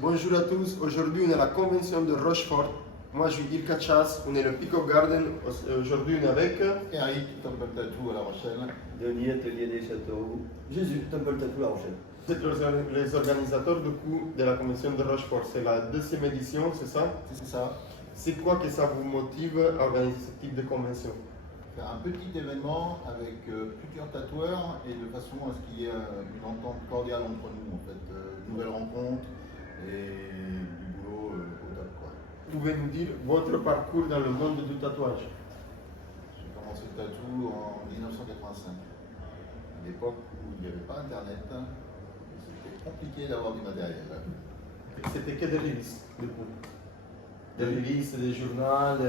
Bonjour à tous, aujourd'hui on est à la convention de Rochefort. Moi je suis Ilka Chas, on est le Peacock Garden. Aujourd'hui on est avec Eric, Temple Tattoo à La Rochelle. Denis, Atelier des Châteaux. Jésus, Temple Tattoo La Rochelle. c'est les organisateurs du coup de la convention de Rochefort. C'est la deuxième édition, c'est ça? C'est ça. C'est quoi que ça vous motive à organiser ce type de convention? Faire un petit événement avec plusieurs tatoueurs et de façon à ce qu'il y ait une entente cordiale entre nous, en fait. Une nouvelle rencontre et du boulot au top, quoi. Pouvez-nous dire votre parcours dans le monde du tatouage? J'ai commencé le tatou en 1985, à l'époque où il n'y avait pas Internet, et c'était compliqué d'avoir du matériel. C'était que des releases du coup? Des releases, des journaux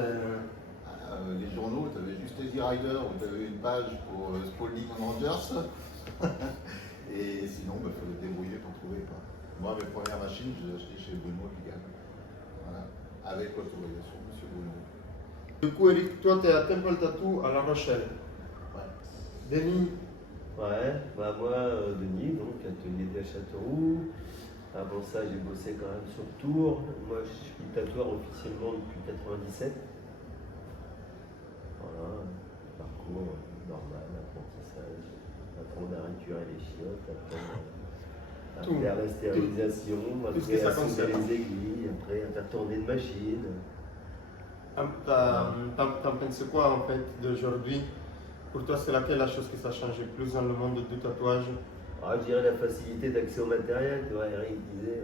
Les journaux, tu avais juste Easy Rider où tu avais une page pour Spalding Rangers. Et sinon, il fallait se débrouiller pour trouver. Quoi. Moi, mes premières machines, je les ai achetées chez Bruno Pigalle. Voilà. Avec l'autorisation de M. Bruno. Du coup, Eric, toi tu es à Temple Tattoo à La Rochelle. Ouais. Denis, Ouais, bah moi, Denis, donc Atelier des Châteaux. Avant ça, j'ai bossé quand même sur Tours. Moi, je suis tatoueur officiellement depuis 97. Voilà, parcours normal, apprentissage, apprendre à récurer les chiottes, à Tout. faire la stérilisation, tout ce que après ça à souder concerne. les aiguilles, après à faire tourner une machine. t'en penses quoi en fait d'aujourd'hui? Pour toi, c'est laquelle la chose qui ça changé plus dans le monde du tatouage? Ah, je dirais la facilité d'accès au matériel. Tu vois, Eric disait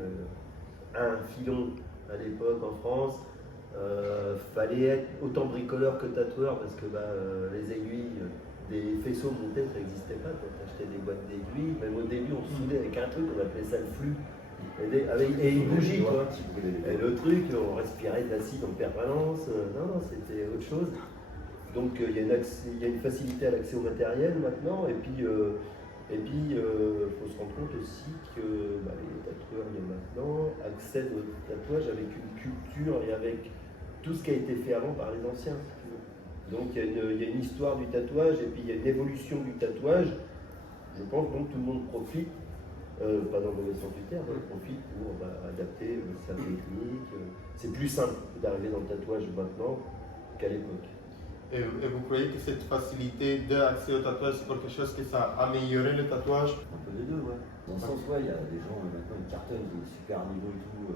un filon à l'époque en France. Fallait être autant bricoleur que tatoueur parce que les aiguilles des faisceaux montés, ça n'existait pas. Tu achetais des boîtes d'aiguilles, même au début on soudait avec un truc, on appelait ça le flux. Et une bougie, quoi. Et le truc, on respirait de l'acide en permanence. Non, c'était autre chose. Donc il y a une facilité à l'accès au matériel maintenant. Et puis faut se rendre compte aussi que les tatoueurs de maintenant accèdent au tatouage avec une culture et avec tout ce qui a été fait avant par les anciens, si tu veux. Donc il y a une histoire du tatouage et puis il y a une évolution du tatouage. Je pense donc tout le monde profite, pas dans le mauvais sens du terme, profite pour adapter sa technique. C'est plus simple d'arriver dans le tatouage maintenant qu'à l'époque. Et vous croyez que cette facilité d'accès au tatouage, c'est quelque chose qui ça a amélioré le tatouage? Un peu des deux, ouais. Dans le sens, ouais, il y a des gens maintenant qui cartonnent, qui ont super niveau et tout.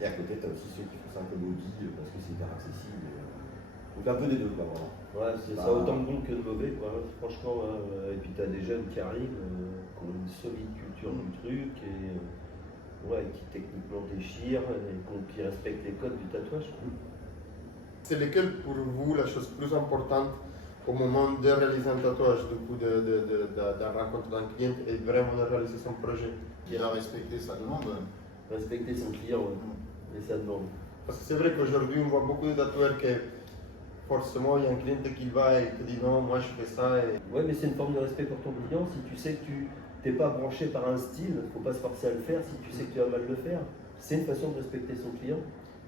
Et à côté, tu as aussi ceux qui font ça comme hobby parce que c'est hyper accessible. Donc un peu des deux, quoi, vraiment. Ouais, c'est ça, autant de bon que de mauvais, quoi, franchement. Et puis tu as des jeunes qui arrivent, qui ont une solide culture du truc et qui techniquement déchirent et qui respectent les codes du tatouage. C'est lequel pour vous la chose plus importante au moment de réaliser un tatouage, du coup, de rencontrer un client et vraiment de réaliser son projet? Qui a respecté sa demande. Respecter son client et sa demande. Parce que c'est vrai qu'aujourd'hui, on voit beaucoup de tatoueurs que forcément, il y a un client qui va et te dit non, moi je fais ça. Ouais, mais c'est une forme de respect pour ton client. Si tu sais que tu n'es pas branché par un style, il ne faut pas se forcer à le faire si tu sais que tu vas mal le faire. C'est une façon de respecter son client.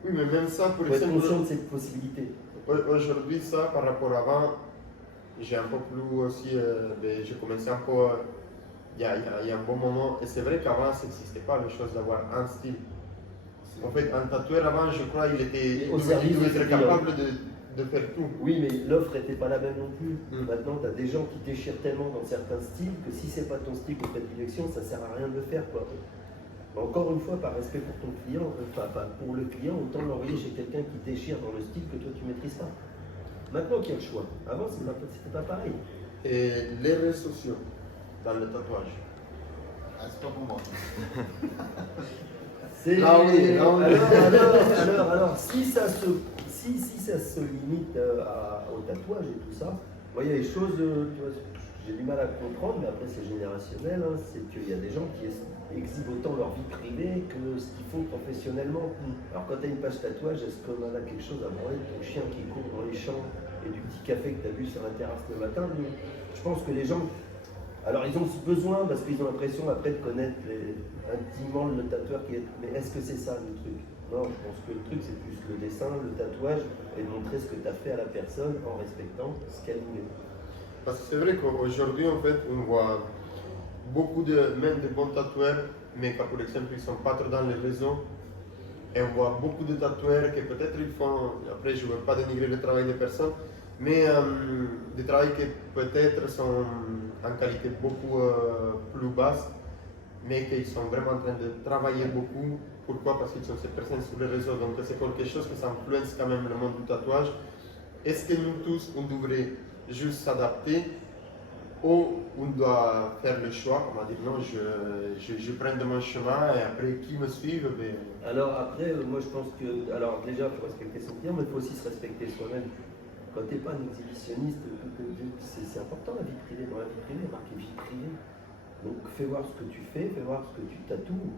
Oui, mais même ça, pour Il faut être exemple, conscient de cette possibilité. aujourd'hui, ça, par rapport à avant, j'ai un peu plus aussi, j'ai commencé un peu, il y a un bon moment, et c'est vrai qu'avant, ça n'existait pas, la chose d'avoir un style. En fait, un tatoueur avant, je crois, il devait être capable de faire tout. Oui, mais l'offre n'était pas la même non plus. Maintenant, tu as des gens qui déchirent tellement dans certains styles que si c'est pas ton style ou prédilection, ça sert à rien de le faire, quoi. Encore une fois, par respect pour ton client, pour le client, autant l'envoyer chez quelqu'un qui déchire dans le style que toi tu maîtrises pas. Maintenant qu'il y a le choix. Avant, c'était pas pareil. Et les réseaux sociaux dans le tatouage. Ah, c'est pas pour moi. Alors, si ça se limite au tatouage et tout ça, il y a des choses, tu vois, j'ai du mal à comprendre, mais après c'est générationnel, c'est qu'il y a des gens qui exhibent autant leur vie privée que ce qu'ils font professionnellement. Alors quand tu as une page tatouage, est-ce qu'on en a quelque chose à branler de ton chien qui court dans les champs et du petit café que tu as bu sur la terrasse le matin? Je pense que les gens, alors ils ont besoin parce qu'ils ont l'impression après de connaître intimement le tatoueur qui est. Mais est-ce que c'est ça le truc? Non, je pense que le truc c'est plus le dessin, le tatouage et de montrer ce que tu as fait à la personne en respectant ce qu'elle voulait. Parce que c'est vrai qu'aujourd'hui, en fait, on voit beaucoup même de bons tatoueurs mais que par exemple ils ne sont pas trop dans les réseaux. Et on voit beaucoup de tatoueurs qui peut-être ils font, après je ne veux pas dénigrer le travail des personnes, mais des travails qui peut-être sont en qualité beaucoup plus basse, mais qu'ils sont vraiment en train de travailler beaucoup. Pourquoi? Parce qu'ils sont ces personnes sur les réseaux, donc c'est quelque chose qui influence quand même le monde du tatouage. Est-ce que nous tous, on devrait juste s'adapter ou on doit faire le choix, on va dire non, je prends de mon chemin et après qui me suit, ben... Alors après, moi je pense que, alors déjà il faut respecter son client, mais il faut aussi se respecter soi-même. Quand tu n'es pas un exhibitionniste, c'est important la vie privée. Dans la vie privée, marqué vie privée. Donc fais voir ce que tu fais voir ce que tu tatoues.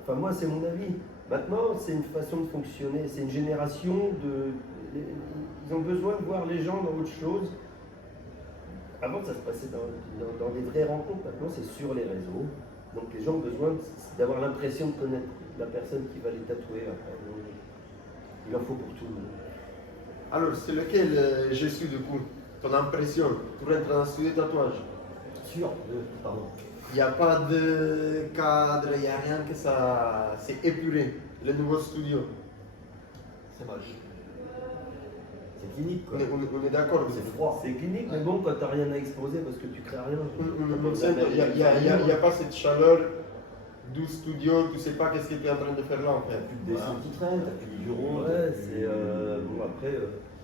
Enfin moi c'est mon avis. Maintenant c'est une façon de fonctionner, c'est une génération de... Ils ont besoin de voir les gens dans autre chose. Avant ça se passait dans des vraies rencontres, maintenant c'est sur les réseaux. Donc les gens ont besoin d'avoir l'impression de connaître la personne qui va les tatouer. Il en faut pour tout le monde. Alors c'est lequel je suis du coup? Ton impression pour être dans un studio de tatouage? Pardon. Il n'y a pas de cadre, il n'y a rien que ça... C'est épuré, le nouveau studio. C'est moche. C'est clinique quoi. On est d'accord. C'est froid. C'est clinique, mais bon, quand tu n'as rien à exposer parce que tu crées rien. Il n'y a pas cette chaleur du studio, tu ne sais pas qu'est-ce que tu es en train de faire là en T'as fait. plus de dessin qui traîne, t'as plus de bureau. Ouais, c'est. Bon, après.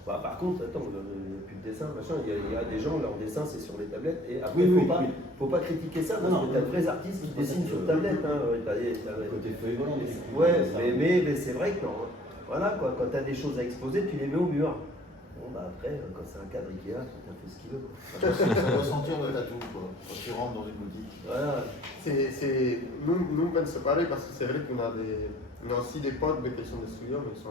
Par contre, attends, il n'y a plus de dessin, machin. Il y a des gens, leur dessin c'est sur les tablettes. Et après, il ne faut pas critiquer ça, parce que tu as de vrais artistes qui dessinent sur tablette. Hein. Côté feuille volante. Ouais, mais c'est vrai que non. Voilà, quoi, quand tu as des choses à exposer, tu les mets au mur. Bon, bah après, quand c'est un cadre Ikea, chacun fait ce qu'il veut. Ça doit sentir le tatou, quoi, quand tu rentres dans une boutique. Voilà. Nous, on pense pareil parce que c'est vrai qu'on a aussi des potes qui sont des studios, mais ils sont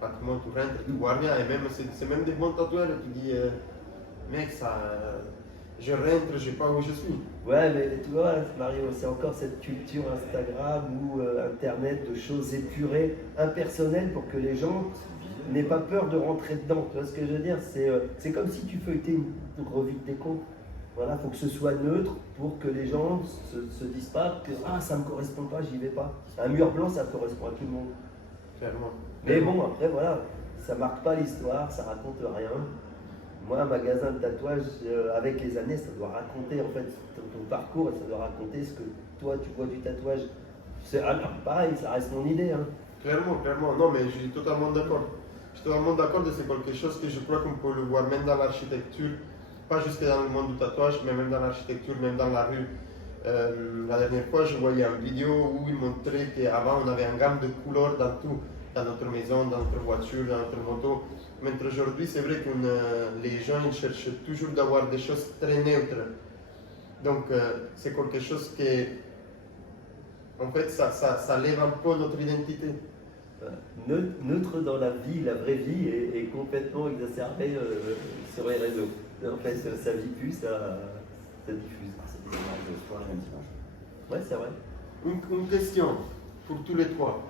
pratiquement tout rentres, tu vois rien. Et même, c'est même des bons tatoueurs qui disent mec, je rentre, je sais pas où je suis. Ouais, mais tu vois, Mario, c'est encore cette culture Instagram ou Internet de choses épurées, impersonnelles pour que les gens n'aient pas peur de rentrer dedans. Tu vois ce que je veux dire? C'est comme si tu feuilletais une revue de tes comptes. Voilà, il faut que ce soit neutre pour que les gens se disent pas que ça ne me correspond pas, j'y vais pas. Un mur blanc, ça correspond à tout le monde. Clairement. Mais bon, après, voilà, ça marque pas l'histoire, ça raconte rien. Moi, un magasin de tatouage, avec les années, ça doit raconter en fait ton parcours et ça doit raconter ce que toi tu vois du tatouage. Pareil, ça reste mon idée. Hein. Clairement, non, mais je suis totalement d'accord. Je suis totalement d'accord que c'est quelque chose que je crois qu'on peut le voir même dans l'architecture, pas juste dans le monde du tatouage, mais même dans l'architecture, même dans la rue. La dernière fois, je voyais une vidéo où il montrait qu'avant, on avait une gamme de couleurs dans tout, dans notre maison, dans notre voiture, dans notre moto. Mais aujourd'hui, c'est vrai que les gens ils cherchent toujours d'avoir des choses très neutres. Donc, c'est quelque chose qui, en fait, ça lève un peu notre identité. Neutre dans la vie, la vraie vie, est complètement exacerbé sur les réseaux. En fait, ça vit plus, ça diffuse. C'est des images de sport, la même image. Ouais, c'est vrai. Une question pour tous les trois.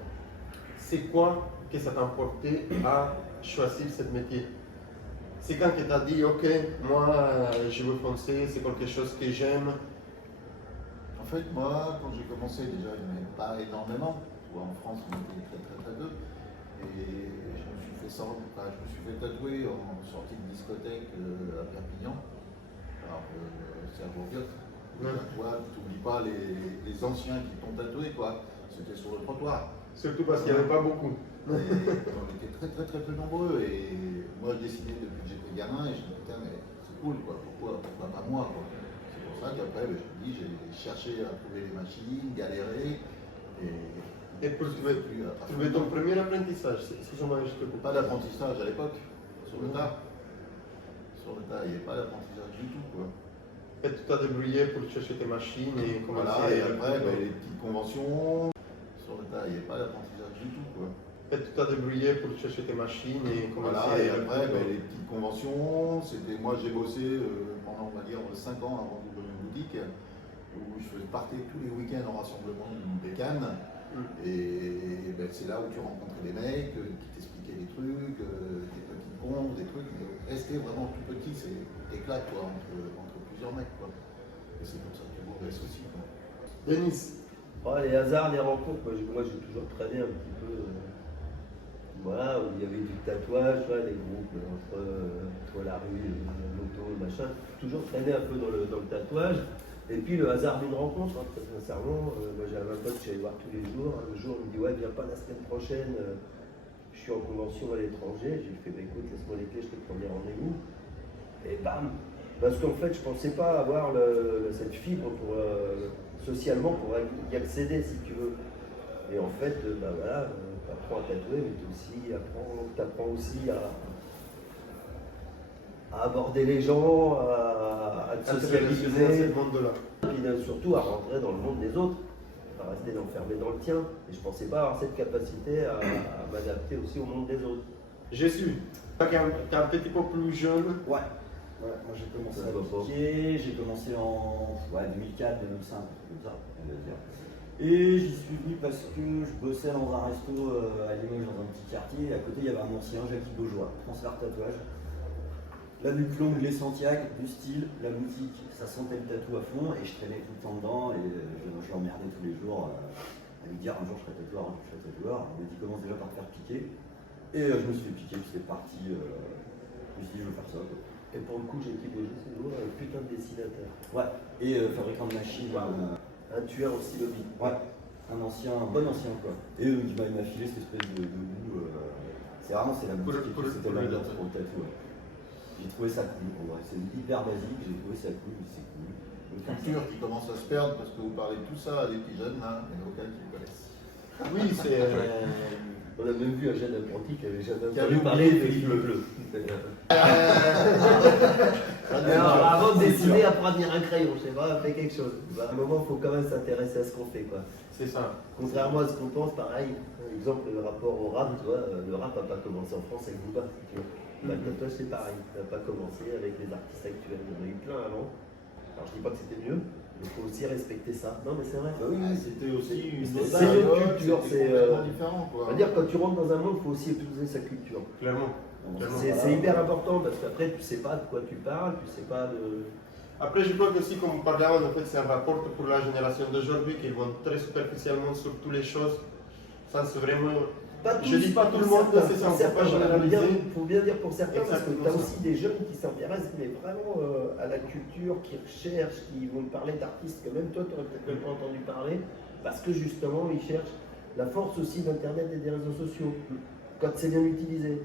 C'est quoi que ça t'a emporté à choisir ce métier? C'est quand que tu as dit, ok, moi je veux foncer, c'est quelque chose que j'aime. En fait, moi, quand j'ai commencé, déjà, il n'y en avait pas énormément. Tu vois, en France, on était très peu. Et je me suis fait tatouer en sortie de discothèque à Perpignan. Alors, c'est à Bourgogne. Toi, tu n'oublies pas les anciens qui t'ont tatoué, quoi. C'était sur le trottoir. Surtout parce qu'il n'y avait pas beaucoup. Et on était très peu nombreux. Et moi, je dessinais depuis que j'étais gamin. Et je me disais, putain, mais c'est cool, quoi. Pourquoi pas moi, quoi. C'est pour ça qu'après, je me dis, j'ai cherché à trouver les machines, galéré. Et pour trouver ton premier apprentissage, excuse-moi, je te coupe. Pas d'apprentissage à l'époque, sur le tas. Sur le tas, il n'y avait pas d'apprentissage du tout, quoi. Et tu t'as débrouillé pour chercher tes machines et commencer voilà, et après, les petites conventions. Sur le tas, il n'y avait pas d'apprentissage du tout, quoi. Et tu t'as débrouillé pour chercher tes machines et commencer voilà, et après, les petites conventions, c'était moi j'ai bossé pendant, on va dire, 5 ans avant d'ouvrir une boutique, où je partais tous les week-ends en rassemblement des Cannes. Et c'est là où tu rencontrais des mecs qui t'expliquaient des trucs, des petits ponts, des trucs. Mais rester vraiment tout petit, c'est éclate, quoi, entre plusieurs mecs, quoi. Et c'est comme ça que tu progresses aussi, quoi. Denis, Les hasards, les rencontres, moi j'ai toujours traîné un petit peu. Voilà, où il y avait du tatouage, des groupes entre la rue, l'auto, le machin. Toujours traîné un peu dans le tatouage. Et puis le hasard d'une rencontre, très sincèrement. Moi j'avais un pote que j'allais voir tous les jours. Un jour, il me dit ouais, viens pas la semaine prochaine. Je suis en convention à l'étranger. J'ai fait écoute, laisse-moi les clés, je te prends des rendez-vous. Et bam. Parce qu'en fait, je pensais pas avoir cette fibre pour socialement pour y accéder, si tu veux. Et en fait, voilà, tu apprends à tatouer, mais tu apprends aussi à aborder les gens, à te socialiser, ce monde-là. et puis surtout à rentrer dans le monde des autres, à rester enfermé dans le tien. Et je pensais pas avoir cette capacité à m'adapter aussi au monde des autres. Je suis. T'es un petit peu plus jeune. Ouais. Moi j'ai commencé Ça à va pas. piquer, j'ai commencé en 2004, 2005, comme ça, on va dire. Et j'y suis venu parce que je bossais dans un resto à Limoges, dans un petit quartier, et à côté il y avait un ancien, Jackie Beaujois, transfert tatouage. La nuque longue, les Santiago, du style, la boutique, ça sentait le tatou à fond, et je traînais tout le temps dedans, et je l'emmerdais tous les jours à lui dire un jour je serai tatoueur, un jour je serai tatoueur. Il m'a dit commence déjà par te faire piquer. Et je me suis fait piquer, puis c'est parti, je me suis dit je veux faire ça. Quoi. Et pour le coup, j'ai équipé c'est toujours un putain de dessinateur. Ouais, et fabricant de machines. Un tueur au stylo bille. Ouais, un bon ancien quoi. Et il m'a filé cette espèce de goût. C'est la boutique Pour c'était le l'ambiance pour le tatou. Ouais. J'ai trouvé ça cool. En vrai, c'est hyper basique, j'ai trouvé ça cool, c'est cool. Une culture qui commence à se perdre parce que vous parlez de tout ça à des petits jeunes, là, il y en a aucun qui le connaissent. Oui, c'est. On a même vu un jeune apprenti qui avait jamais Qui avait entendu parler de oublié Philippe Bleu. Alors, Avant de dessiner, apprendre à tenir un crayon, je sais pas, fait quelque chose. À un moment, il faut quand même s'intéresser à ce qu'on fait, quoi. C'est ça. Contrairement à ce qu'on pense, pareil, par exemple, le rapport au rap, tu vois, le rap n'a pas commencé en France avec Booba, si tu veux. Le tatouage, c'est pareil, ça n'a pas commencé avec les artistes actuels. Il y en a eu plein avant. Alors, je dis pas que c'était mieux, mais il faut aussi respecter ça. Non, mais c'est vrai. Bah oui, c'était aussi une C'est autre une autre période, culture, c'était c'est, complètement différent, quoi. On va dire, quand tu rentres dans un monde, il faut aussi épouser sa culture. Clairement. C'est hyper important parce qu'après, tu sais pas de quoi tu parles, tu sais pas de. Après, je crois que aussi, comme on parlait avant, en fait, c'est un rapport pour la génération d'aujourd'hui qui vont très superficiellement sur toutes les choses, sans vraiment. Pas Je dis pas tout le monde, c'est ça, on peut pas généraliser. Il faut bien dire pour certains, parce que Exactement tu as ça. aussi des jeunes qui s'intéressent mais vraiment à la culture, qui recherchent, qui vont parler d'artistes que même toi, tu n'aurais peut-être même pas entendu parler, parce que justement, ils cherchent la force aussi d'Internet et des réseaux sociaux, quand c'est bien utilisé.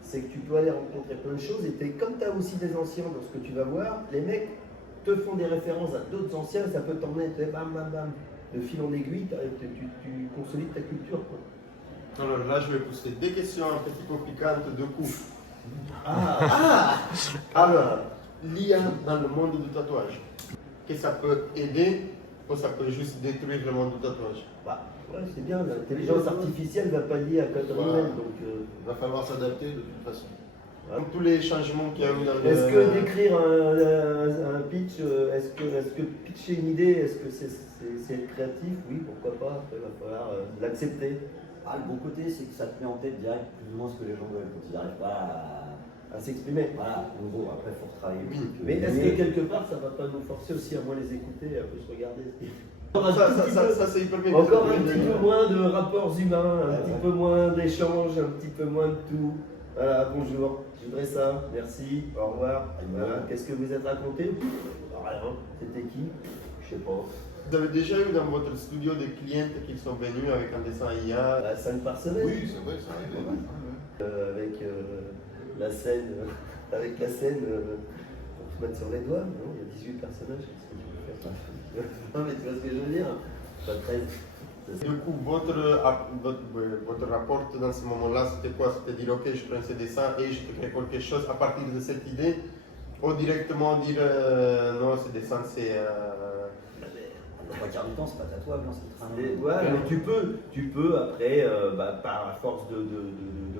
C'est que tu peux aller rencontrer plein de choses, et comme tu as aussi des anciens dans ce que tu vas voir, les mecs te font des références à d'autres anciens, ça peut t'emmener, bam, bam, bam. De fil en aiguille, tu consolides ta culture, quoi. Alors là, je vais pousser des questions un petit peu piquantes de coup. Alors, l'IA dans le monde du tatouage, que ça peut aider ou ça peut juste détruire le monde du tatouage? Ouais, c'est bien, l'intelligence artificielle ne va pas lier à code Voilà. humaine, donc. Il va falloir s'adapter de toute façon. Comme tous les changements qu'il y a eu dans le. Est-ce que d'écrire un pitch, est-ce que pitcher une idée, est-ce que c'est être créatif? Oui, pourquoi pas, après il va falloir l'accepter. Ah, le bon côté, c'est que ça te met en tête direct plus ou moins ce que les gens veulent quand ils n'arrivent pas À s'exprimer. Voilà, en gros, après, il faut retravailler le truc. Mais est-ce que quelque part ça va pas nous forcer aussi à moins les écouter, à plus se regarder? Ça, c'est hyper bien. Encore un petit peu moins de rapports humains, un petit peu moins d'échanges, un petit peu moins de tout. Voilà, bonjour, je voudrais ça, merci, au revoir. Voilà. Qu'est-ce que vous êtes raconté? Rien, c'était qui? Je sais pas. Vous avez déjà eu dans votre studio des clientes qui sont venues avec un dessin IA? 5 par semaine. Oui, c'est vrai, ça arrive. Ouais. Avec la scène, pour se mettre sur les doigts, non? Il y a 18 personnages, qu'est-ce que je peux faire? Non mais tu vois ce que je veux dire? Pas 13. Du coup, votre rapport dans ce moment-là, c'était quoi? C'était dire, ok, je prends ces dessins et je te crée quelque chose à partir de cette idée? Ou directement dire, non, ces dessins, c'est... La trois quarts du temps, c'est pas tatouable, hein, ce qui traîne. Ouais, mais tu peux après, par force de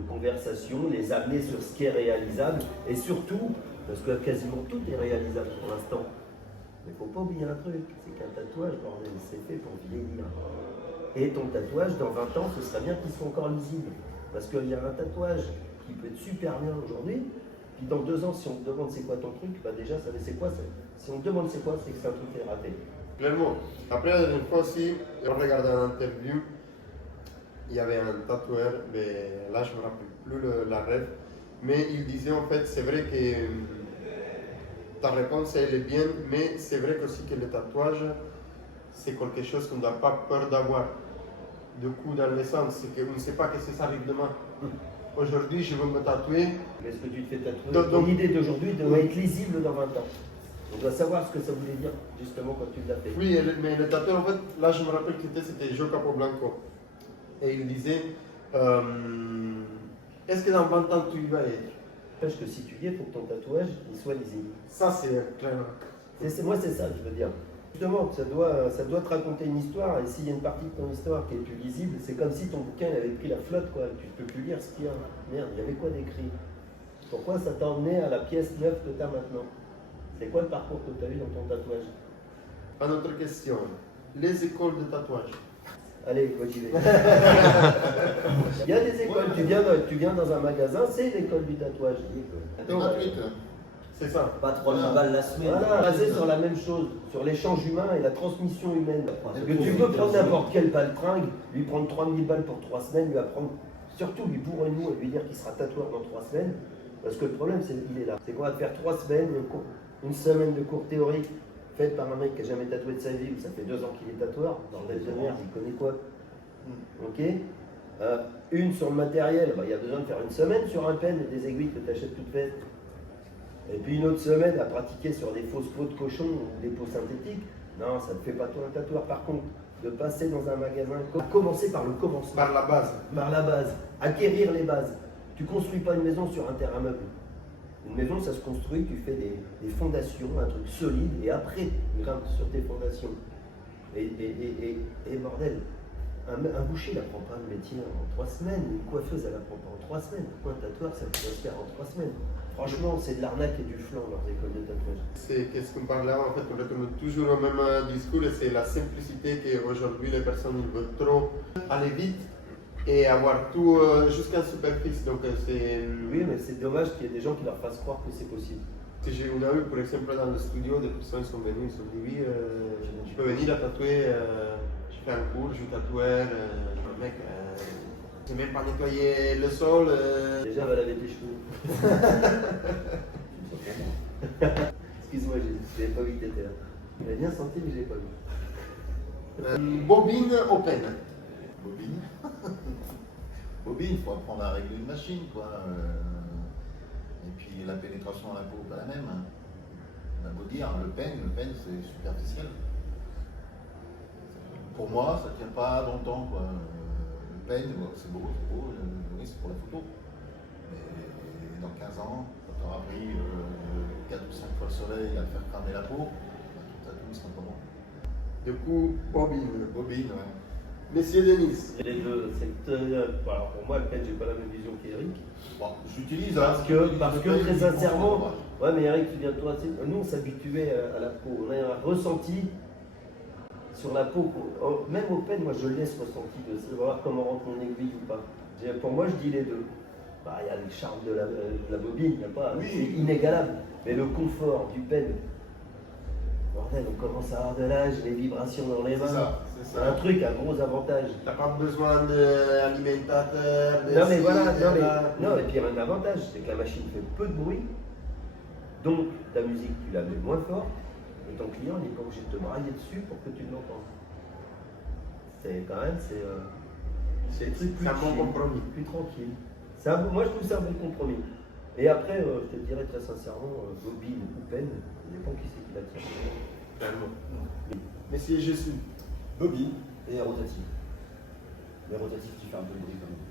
conversation, les amener sur ce qui est réalisable et surtout, parce que quasiment tout est réalisable pour l'instant. Mais il ne faut pas oublier un truc, c'est qu'un tatouage, bordel, c'est fait pour vieillir. Et ton tatouage, dans 20 ans, ce serait bien qu'il soit encore lisible. Parce qu'il y a un tatouage qui peut être super bien aujourd'hui, puis dans 2 ans, si on te demande c'est quoi ton truc, bah déjà, ça c'est quoi ça? Si on te demande c'est quoi, c'est que c'est un truc qui est raté. Clairement. Après, la dernière fois aussi, on regardait une interview, il y avait un tatoueur, mais là je ne me rappelle plus la rêve, mais il disait en fait, c'est vrai que ta réponse elle est bien, mais c'est vrai aussi que le tatouage, c'est quelque chose qu'on ne doit pas peur d'avoir. Du coup, dans le sens, c'est qu'on ne sait pas que ça arrive demain. Aujourd'hui, je veux me tatouer. Mais ce que tu te fais tatouer, Donc- ton idée d'aujourd'hui doit être lisible dans 20 ans. On doit savoir ce que ça voulait dire, justement, quand tu l'as fait. Oui, mais le tatoueur, en fait, là je me rappelle que c'était Joe Capoblanco. Et il disait, est-ce que dans 20 ans tu y vas être? Parce que si tu y es, il faut que ton tatouage il soit lisible. Ça, c'est clair. Moi, c'est ça, je veux dire. Justement, ça doit te raconter une histoire, et s'il y a une partie de ton histoire qui est plus lisible, c'est comme si ton bouquin il avait pris la flotte, quoi. Tu ne peux plus lire ce qu'il y a. Merde, il y avait quoi d'écrit? Pourquoi ça t'a emmené à la pièce neuve que tu as maintenant? C'est quoi le parcours que tu as eu dans ton tatouage? Une autre question. Les écoles de tatouage. Allez, moi j'y vais. Il y a des écoles, tu viens dans un magasin, c'est l'école du tatouage. C'est gratuit. C'est ça. Pas 3000 balles la semaine. Voilà, basé sur la même chose, sur l'échange humain et la transmission humaine. Parce que tu peux prendre 15 n'importe quel paltringue, lui prendre 3000 balles pour 3 semaines, lui apprendre, surtout lui bourrer le mot et lui dire qu'il sera tatoueur dans 3 semaines. Parce que le problème, c'est qu'il est là. C'est qu'on va te faire 3 semaines, une semaine de cours théoriques faite par un mec qui n'a jamais tatoué de sa vie, ça fait 2 ans qu'il est tatoueur, dans le de merde, il connaît quoi? Ok. Une sur le matériel, il y a besoin de faire une semaine sur un pen et des aiguilles que tu achètes toutes faites. Et puis une autre semaine à pratiquer sur des fausses peaux de cochon ou des peaux synthétiques. Non, ça ne fait pas toi un tatoueur. Par contre, de passer dans un magasin, commencer par le commencement. Par la base. Par la base, acquérir les bases. Tu ne construis pas une maison sur un terrain meuble. Une maison, ça se construit, tu fais des fondations, un truc solide, et après, tu grimpes sur tes fondations. Et bordel, un boucher, il n'apprend pas le métier en 3 semaines, une coiffeuse, elle n'apprend pas en 3 semaines. Pourquoi un tatoueur, ça peut se faire en 3 semaines? Franchement, c'est de l'arnaque et du flan, leurs écoles de tatouage. C'est qu'est-ce qu'on parle là, en fait, on retourne toujours au même discours, et c'est la simplicité qu'aujourd'hui les personnes ils veulent trop aller vite et avoir tout jusqu'à superficie. Donc c'est. Oui, mais c'est dommage qu'il y ait des gens qui leur fassent croire que c'est possible. On a eu, par exemple, dans le studio, des personnes sont venues, ils se sont dit oui, tu peux venir à tatouer, je fais un cours, je suis tatoueur, mec, j'ai même pas nettoyé le sol. Déjà, va laver tes cheveux. Excuse-moi, je n'avais pas vu que t'étais là. J'avais bien senti, mais je l'ai pas vu. Bobine open. Bobine. Bobine, il faut apprendre à régler une machine, quoi. Et puis la pénétration à la peau, pas la même. On a beau dire, le pen c'est superficiel. Pour moi, ça ne tient pas longtemps, quoi. Le pen, c'est beau, oui, c'est pour la photo. Mais dans 15 ans, quand tu auras pris 4 ou 5 fois le soleil à te faire cramer la peau, tout à tout sera pas bon. Du coup, bobine. Bobine, ouais. Messieurs Denis. Les deux, alors pour moi, le pen, j'ai pas la même vision qu'Eric. Bon, j'utilise Parce hein, que très sincèrement, ouais, mais Eric, souviens-toi, nous on s'habituait à la peau. On a un ressenti sur la peau. Même au pen, moi je laisse ressenti de savoir comment rentre mon aiguille ou pas. Pour moi, je dis les deux. Il y a le charme de la bobine, il n'y a pas. Oui. C'est inégalable. Mais le confort du pen, bordel, on commence à avoir de l'âge, les vibrations dans les mains. C'est C'est un truc, un gros avantage. T'as pas besoin d'alimentateur. Non mais voilà, non, et puis il y a un avantage, c'est que la machine fait peu de bruit, donc ta musique tu la mets moins fort, et ton client n'est pas obligé de te brailler dessus pour que tu l'entendes. C'est quand même, c'est un truc plus un bon chill, compromis. plus tranquille. Moi je trouve ça un bon compromis. Et après, je te dirais très sincèrement, bobine ou pen, ça dépend qui c'est qui la tire. Clairement. Messieurs Jésus. Bobine et rotative. Mais rotative, tu fais un peu de bruit quand même.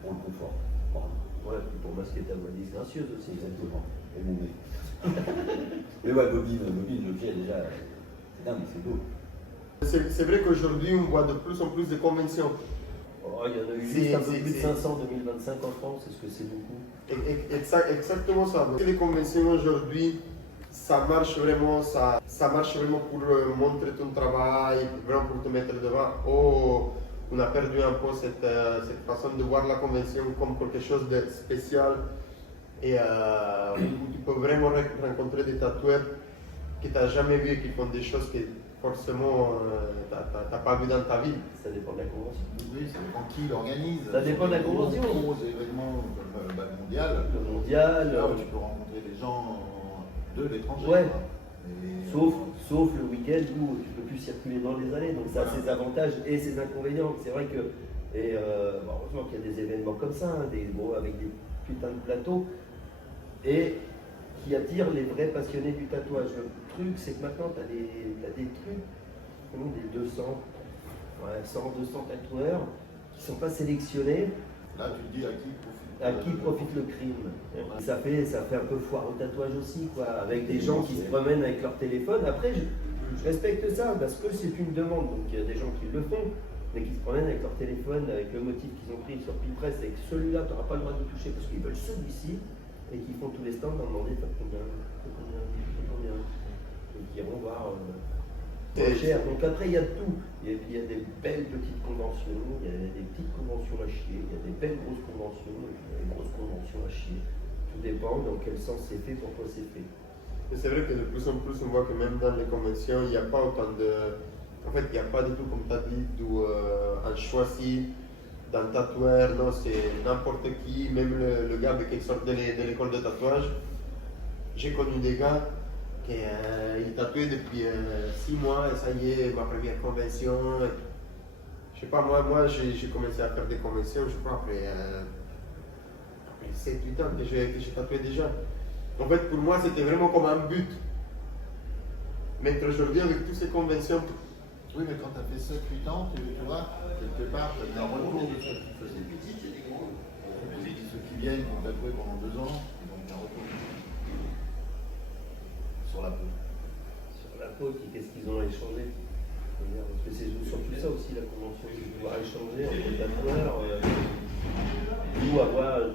Pour le confort. Pardon. Ouais, puis pour masquer ta voix disgracieuse aussi. Exactement. Et mon nez. Mais ouais, bobine, l'objet déjà, c'est dingue, c'est beau. C'est vrai qu'aujourd'hui, on voit de plus en plus de conventions. Oh, il y en a eu juste un peu plus de 500 en 2025 en France, est-ce que c'est beaucoup? Exactement ça. Donc, les conventions aujourd'hui, ça marche vraiment pour montrer ton travail, vraiment pour te mettre devant. Oh, on a perdu un peu cette façon de voir la convention comme quelque chose de spécial et où tu peux vraiment rencontrer des tatoueurs que tu n'as jamais vu et qui font des choses que forcément tu n'as pas vu dans ta vie. Ça dépend de la convention. Oui, ça dépend qui l'organise. Ça dépend de la convention. Gros événements comme le mondial. Le mondial. Là où tu peux rencontrer des gens de l'étranger. Ouais. quoi. Et, Sauf le week-end où tu peux plus circuler dans les allées. Donc ça a ses avantages et ses inconvénients. C'est vrai que, heureusement qu'il y a des événements comme ça, hein, avec des putains de plateaux, et qui attirent les vrais passionnés du tatouage. Le truc, c'est que maintenant, tu as des trucs, des 200, 100, 200 tatoueurs qui ne sont pas sélectionnés. là, tu te dis à qui profite. À qui profite le crime. Ça fait un peu foire au tatouage aussi, quoi, avec des gens qui se promènent avec leur téléphone. Après, je respecte ça parce que c'est une demande. Donc il y a des gens qui le font, mais qui se promènent avec leur téléphone, avec le motif qu'ils ont pris sur Pinterest, et que celui-là, tu n'auras pas le droit de toucher parce qu'ils veulent celui-ci, et qui font tous les stands en demander combien, et qui iront voir moins cher. Donc après, il y a de tout. Il y a des belles petites conventions, il y a des petites conventions à chier, il y a des belles grosses conventions, et puis il y a des grosses conventions à chier. Tout dépend dans quel sens c'est fait, pourquoi c'est fait. Et c'est vrai que de plus en plus, on voit que même dans les conventions, il n'y a pas autant de. En fait, il n'y a pas du tout, comme tu as dit, d'où un choisi d'un tatoueur. Non, c'est n'importe qui, même le gars qui sort de l'école de tatouage. J'ai connu des gars qui tatouaient depuis 6 mois et ça y est, ma première convention. Je sais pas, moi j'ai commencé à faire des conventions, je crois, après 7-8 ans que j'ai tatoué déjà. En fait, pour moi, c'était vraiment comme un but. Mais aujourd'hui, avec toutes ces conventions, Oui, mais quand tu as fait 7-8 ans, tu vois, quelque part, tu as un retour de ce que tu faisais. Ceux qui viennent, qui ont tatoué pendant 2 ans, ils ont un retour sur la peau. Sur la peau, qu'est-ce qu'ils ont à échanger? Parce que c'est surtout ça aussi la convention, c'est de pouvoir échanger entre les tatoueurs,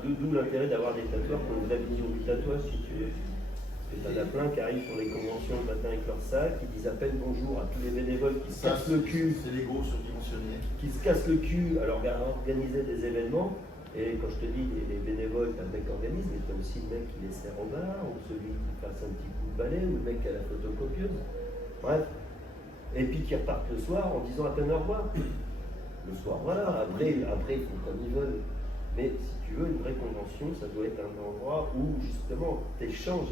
d'où l'intérêt d'avoir des tatoueurs qui ont une vraie vision du tatouage, si tu veux. Parce que t'en as plein qui arrivent sur les conventions le matin avec leur sac, qui disent à peine bonjour à tous les bénévoles qui se cassent le cul. C'est l'ego surdimensionné. Qui se cassent le cul à leur organiser des événements. Et quand je te dis les bénévoles, t'as le mec qui organise, mais t'as aussi le mec qui les sert au bar, ou celui qui passe un petit coup de balai, ou le mec qui a la photocopieuse. Bref. Et puis qui repartent le soir en disant à peine au revoir. Le soir, voilà. Après ils font comme ils veulent. Mais si tu veux, une vraie convention, ça doit être un endroit où justement tu échanges,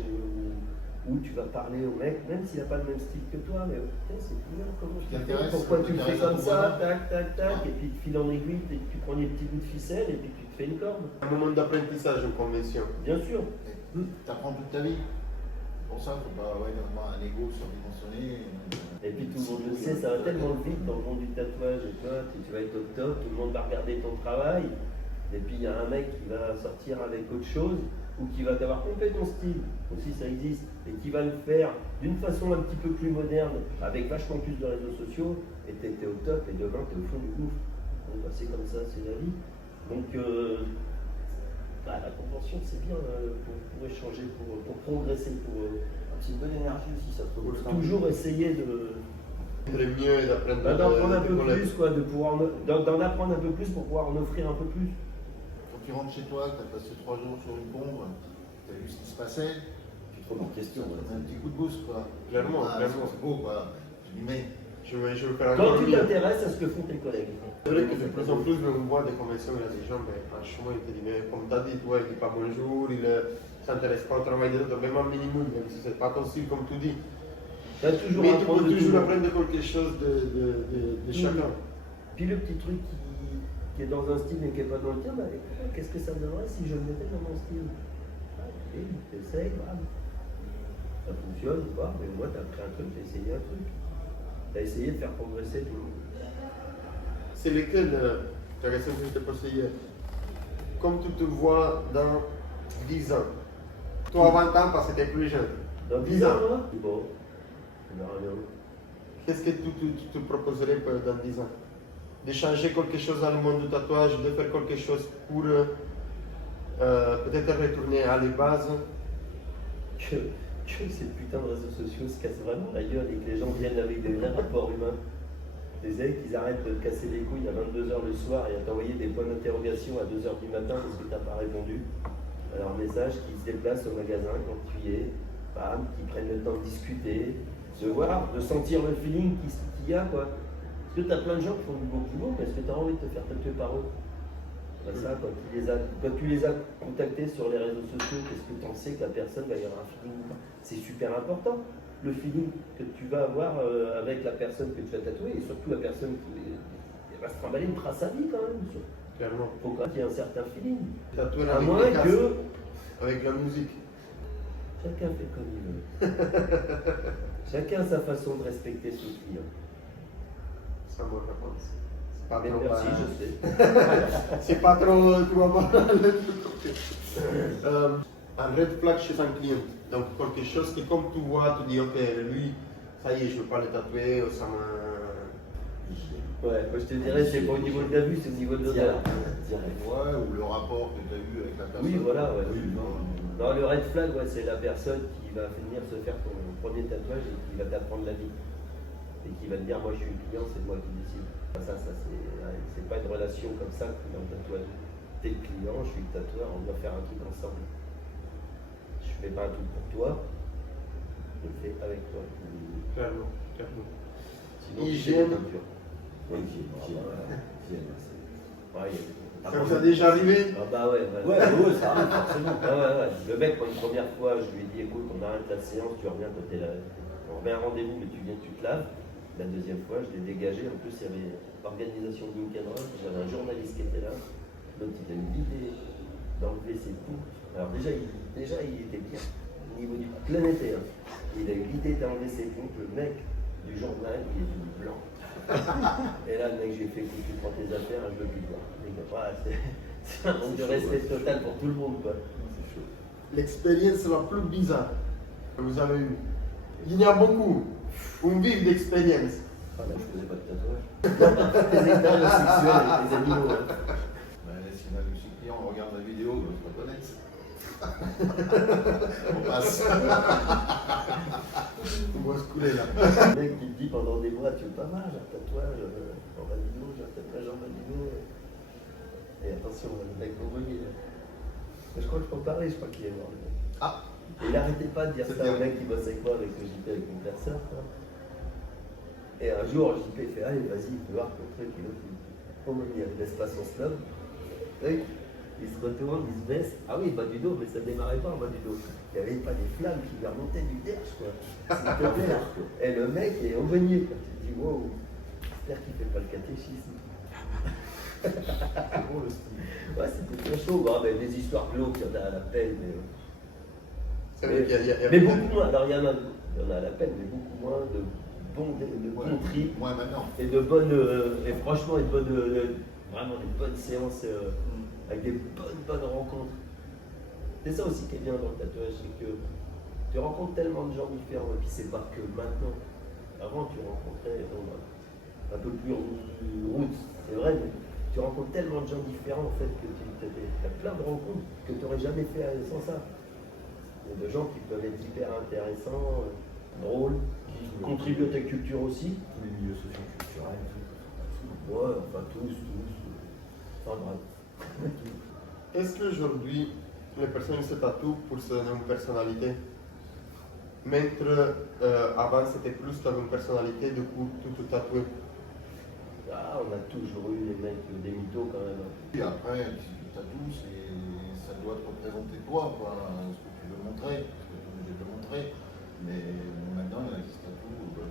où tu vas parler au mec, même s'il n'a pas le même style que toi, mais putain, c'est bien, comment tu fais, pourquoi tu le fais comme ça, tac, tac, tac, et puis tu files en aiguille, et tu prends des petits bouts de ficelle, et puis tu te fais une corde. un moment d'apprentissage en convention. Bien sûr. Tu apprends toute ta vie. Pour ça, il ne faut pas avoir un ego surdimensionné. Et puis tout le monde le sait, ça va tellement vite dans le monde du tatouage, et toi, tu vas être au top, tout le monde va regarder ton travail. Et puis il y a un mec qui va sortir avec autre chose, ou qui va avoir complètement ton style, aussi ça existe, et qui va le faire d'une façon un petit peu plus moderne, avec vachement plus de réseaux sociaux, et t'es au top, et demain t'es au fond du gouffre. Bon, bah, c'est comme ça, c'est la vie. Donc la convention c'est bien pour échanger, pour progresser, C'est une bonne énergie aussi, ça te pour repose toujours essayer de. Mieux et d'apprendre D'en prendre un de peu connaître. plus, quoi, d'en apprendre un peu plus pour pouvoir en offrir un peu plus. Quand tu rentres chez toi, que tu as passé 3 jours sur une bombe, tu as vu ce qui se passait, Tu te remets en question. ça te donne un petit coup de boost, quoi. Clairement, clairement. C'est beau, quoi. Je dis, mais Je veux faire Quand encore tu mieux. t'intéresses à ce que font tes collègues. C'est vrai que de plus en plus, on voit des conventions, il y a des gens, mais franchement, ils te disent, mais comme tu as dit, toi, il dit pas bonjour, il ne s'intéresse pas au travail des autres, même un minimum, même si ce n'est pas ton style, comme tu dis. Tu as toujours Mais à tu apprendre peux de toujours tout. apprendre quelque chose de chacun. Puis le petit truc qui est dans un style mais qui n'est pas dans le tien, bah, qu'est-ce que ça donnerait si je le mettais dans mon style? Tu essayes, ça fonctionne ou pas, mais moi tu as appris un truc, tu as essayé un truc. Tu as essayé de faire progresser tout le monde. C'est lesquels, la question que je t'ai posée hier, comme tu te vois dans 10 ans, toi à 20 ans parce que tu es plus jeune, Dans 10 ans, là bon, on verra bien. qu'est-ce que tu te proposerais dans 10 ans? De changer quelque chose dans le monde du tatouage, de faire quelque chose pour peut-être retourner à les bases. Que ces putains de réseaux sociaux se cassent vraiment la gueule et que les gens viennent avec des vrais rapports humains. Des ailes qu'ils arrêtent de te casser les couilles à 22h le soir et à t'envoyer des points d'interrogation à 2h du matin parce que tu n'as pas répondu à leur message, qu'ils se déplacent au magasin quand tu y es, bam, qui prennent le temps de discuter, de voir, de sentir le feeling qu'il y a, quoi. Parce que tu as plein de gens qui font du bon boulot, mais est-ce que tu as envie de te faire tatouer par eux? Ben ça, quand tu les as contactés sur les réseaux sociaux, qu'est-ce que tu en sais que la personne va y avoir un feeling? C'est super important, le feeling que tu vas avoir avec la personne que tu vas tatouer, et surtout la personne qui va se trimballer une trace à vie quand même. Clairement. Il faut quand même qu'il y ait un certain feeling. Tatouer À avec moins les casques, que avec la musique. chacun fait comme il veut. Chacun a sa façon de respecter son client. Ça me réponse. C'est pas Mais trop merci, pas- je sais. C'est pas trop, tu vois pas. Un red flag chez un client. Donc quelque chose que comme tu vois, tu dis ok, lui, ça y est, je veux pas le tatouer, ou ça me. Ouais, moi je te dirais, c'est pas au niveau de la vue, c'est au niveau de l'odeur. Direct. Ouais, ou le rapport que tu as eu avec la personne. Oui, voilà, ouais. Oui, Non, le red flag, ouais, c'est la personne qui va venir se faire ton premier tatouage et qui va t'apprendre la vie. Et qui va te dire, moi je suis le client, c'est moi qui décide. Ça c'est pas une relation comme ça que dans le tatouage. T'es le client, je suis le tatoueur, on doit faire un truc ensemble. Je fais pas un truc pour toi, je le fais avec toi. Clairement, clairement. Sinon, tu fais Hygiène. des peintures. Oui, hygiène, Ouais, Ça vous a déjà arrivé? Ah bah ouais, ouais, ça arrive forcément. Ouais. Le mec, pour une première fois, je lui ai dit écoute, on arrête la séance, tu reviens quand t'es là. On remet un rendez-vous, mais tu viens, tu te laves. La deuxième fois, je l'ai dégagé. En plus, il y avait l'organisation de Link and Roll. J'avais un journaliste qui était là. L'autre, il a eu l'idée d'enlever ses poux. Alors, déjà, il était bien au niveau du planétaire. Il a eu l'idée d'enlever ses poux. Le mec du journal, il est tout blanc. Et là, le mec, j'ai fait écoute, tu prends tes affaires, je veux plus te voir. Les gars, voilà, c'est un manque de respect total pour tout le monde, quoi. L'expérience la plus bizarre que vous avez eue. Il y en a beaucoup. Une vive d'expérience. Ah, là, je faisais pas de tatouage. Tes expériences sexuelles avec les animaux. Hein. Si le client regarde la vidéo, il va se reconnaître. On passe. On va se couler là. Le mec qui te dit pendant des mois, tu veux pas mal, j'ai un tatouage en valino, j'ai un tatouage en valino. Et attention, le mec envoyé. Je crois que je peux en parler, je crois qu'il est mort. Le mec. Ah. Et il arrêtait pas de dire C'est ça au bien. mec qui bosse avec moi, avec le JP, avec mon perceur. Et un jour, le JP fait allez, vas-y, tu vois, le truc, il laisse pas son snob. Il se retourne, il se baisse. Ah oui, bas du dos, mais ça démarrait pas en bas du dos. Il n'y avait pas des flammes qui lui remontaient du derche, quoi. S'il te plaît. Et le mec est envenu, quoi. Tu te dis, wow, j'espère qu'il fait pas le catéchisme. C'est beau le style. Ouais, c'était très chaud. Bon, mais des histoires glauques, il y en a à la peine. C'est vrai qu'il y a Mais beaucoup moins. Alors, il y en a à la peine, mais beaucoup moins de bons tri Moi maintenant. et de bonnes. Et franchement, vraiment des bonnes séances. Avec des bonnes rencontres. C'est ça aussi qui est bien dans le tatouage, c'est que tu rencontres tellement de gens différents, et puis c'est pas que maintenant. Avant, tu rencontrais un peu plus route, c'est vrai, mais tu rencontres tellement de gens différents en fait que tu as plein de rencontres que tu n'aurais jamais fait sans ça. Il y a des gens qui peuvent être hyper intéressants, drôles, qui contribuent à ta culture aussi. Tous les milieux socio-culturels, tout. Ouais, enfin tous. Enfin bref. Est-ce qu'aujourd'hui, les personnes se tatouent pour se donner une personnalité? Maître, avant c'était plus tu avais une personnalité, du coup tu te tatouais. Ah, on a toujours eu les mecs des mythos quand même. Et après, si tu tatoues, ça doit te représenter toi, quoi, ce que tu veux montrer, ce que tu es obligé de montrer. Mais maintenant, il y en a qui se tatouent,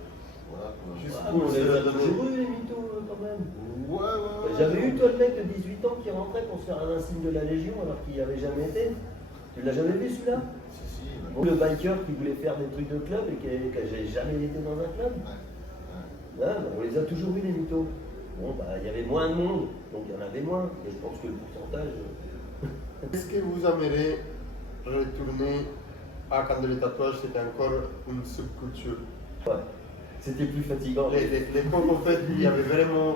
voilà quoi. Juste Ah, pour on se les a donner. toujours eu les mythos quand même. Ouais. J'avais eu toi le mec de 18 ans qui rentrait pour se faire un insigne de la Légion alors qu'il n'y avait jamais été. Tu l'as jamais vu celui-là? Si. Ou le biker qui voulait faire des trucs de club et qui n'avait jamais été dans un club. Ouais. Là, on les a toujours eu les mythos. Bon, bah, il y avait moins de monde, donc il y en avait moins. Et je pense que le pourcentage. Est-ce que vous aimeriez retourner à quand le tatouage c'était encore une subculture? Ouais. C'était plus fatigant. L'époque en fait, il y avait vraiment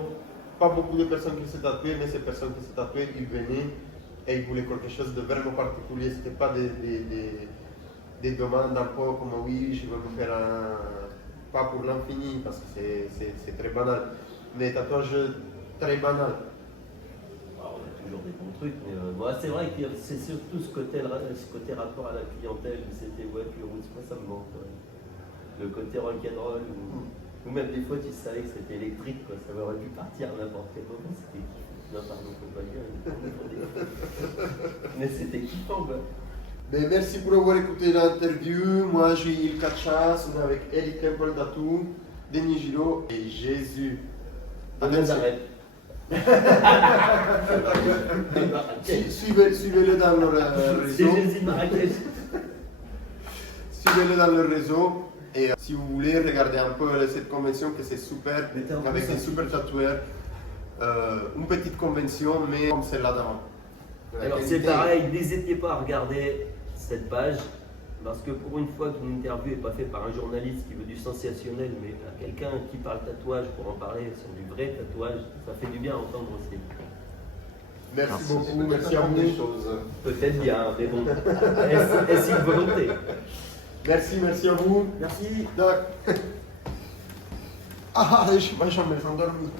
pas beaucoup de personnes qui se tatouaient, mais ces personnes qui se tatouaient, ils venaient et ils voulaient quelque chose de vraiment particulier. C'était pas des demandes un peu comme oui, je veux me faire un. Pas pour l'infini, parce que c'est très banal, mais tatouage très banal. On a toujours des bons trucs, mais moi, c'est vrai que c'est surtout ce côté rapport à la clientèle, c'était voiture, moi ça me manque. Ouais. Le côté rock'n'roll, ou même des fois tu savais que c'était électrique, quoi. Ça aurait pu partir à n'importe quel moment, c'était kiffant. Non, pardon, faut pas dire, mais c'était kiffant, quoi. Ben, merci pour avoir écouté l'interview. Moi, je suis Ilka Chas, on est avec Eddie Campbell Tattoo, Denis Giraud et Jésus. À Nazareth. Suivez-le dans leur C'est réseau. Jésus de Marrakech. Suivez-le dans leur réseau. Et si vous voulez regarder un peu cette convention, que c'est super, Mais t'as un peu avec ça. des super tatoueurs, une petite convention, mais comme celle-là d'avant. La Alors qualité- c'est pareil, n'hésitez pas à regarder cette page, parce que pour une fois qu'une interview n'est pas faite par un journaliste qui veut du sensationnel, mais à quelqu'un qui parle tatouage pour en parler sur du vrai tatouage, ça fait du bien à entendre aussi. Merci C'est beaucoup, peut-être merci à des vous. choses. Peut-être bien, mais bon, est-ce une volonté? Merci à vous. Merci. Ah, je vais jamais s'endormir.